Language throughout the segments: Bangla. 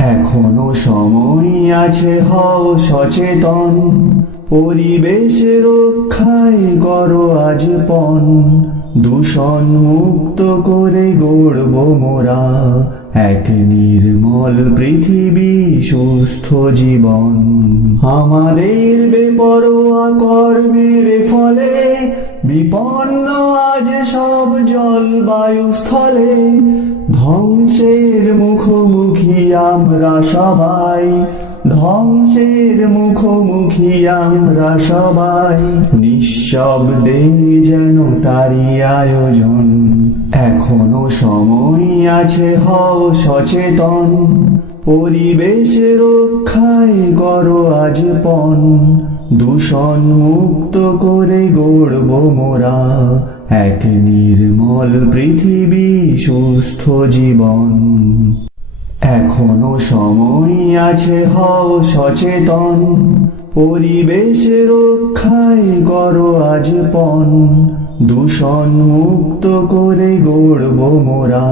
এখনো সময় আছে, হও সচেতন, পরিবেশ রক্ষায় করো আজ পণ। দূষণ মুক্ত করে গড়ব মোরা এক নির্মল পৃথিবী, সুস্থ জীবন। আমাদের বেপরোয়া কর্মের ফলে বিপন্ন আজ সব জলবায়ু স্থলে। ধ্বংসের মুখোমুখি আমরা সবাই, ধ্বংসের মুখোমুখি আমরা সবাই। নিঃশব্দে যেন তারই আয়োজন। এখনো সময় আছে, হও সচেতন, পরিবেশ রক্ষায় করো আজ পণ। দূষণ মুক্ত করে গড়ব মোরা এক নির্মল পৃথিবী, সুস্থ জীবন। এখনো সময় আছে, হও সচেতন, পরিবেশ রক্ষায় করো আজ পণ। দূষণ মুক্ত করে গড়ব মোরা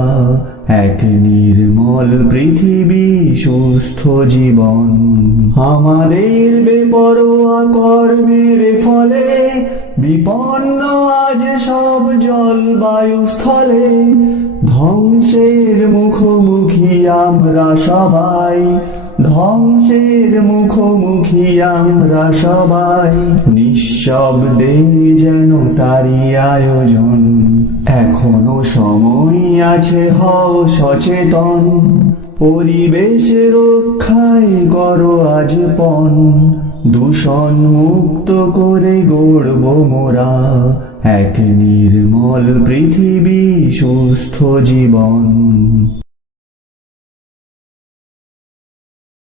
এক নির্মল পৃথিবী, সুস্থ জীবন। আমাদের বেপরোয়া কর্মের ফলে বিপন্ন আজ সব জলবায়ু স্থলে। ধ্বংসের মুখোমুখি আমরা সবাই, ধ্বংসের মুখোমুখি আমরা সবাই। নিঃশব্দে যেন তারই আয়োজন। এখনো সময় আছে, হও সচেতন, পরিবেশ রক্ষায় করো আজ পণ। দূষণ মুক্ত করে গড়ব মোরা এক নির্মল পৃথিবী, সুস্থ জীবন।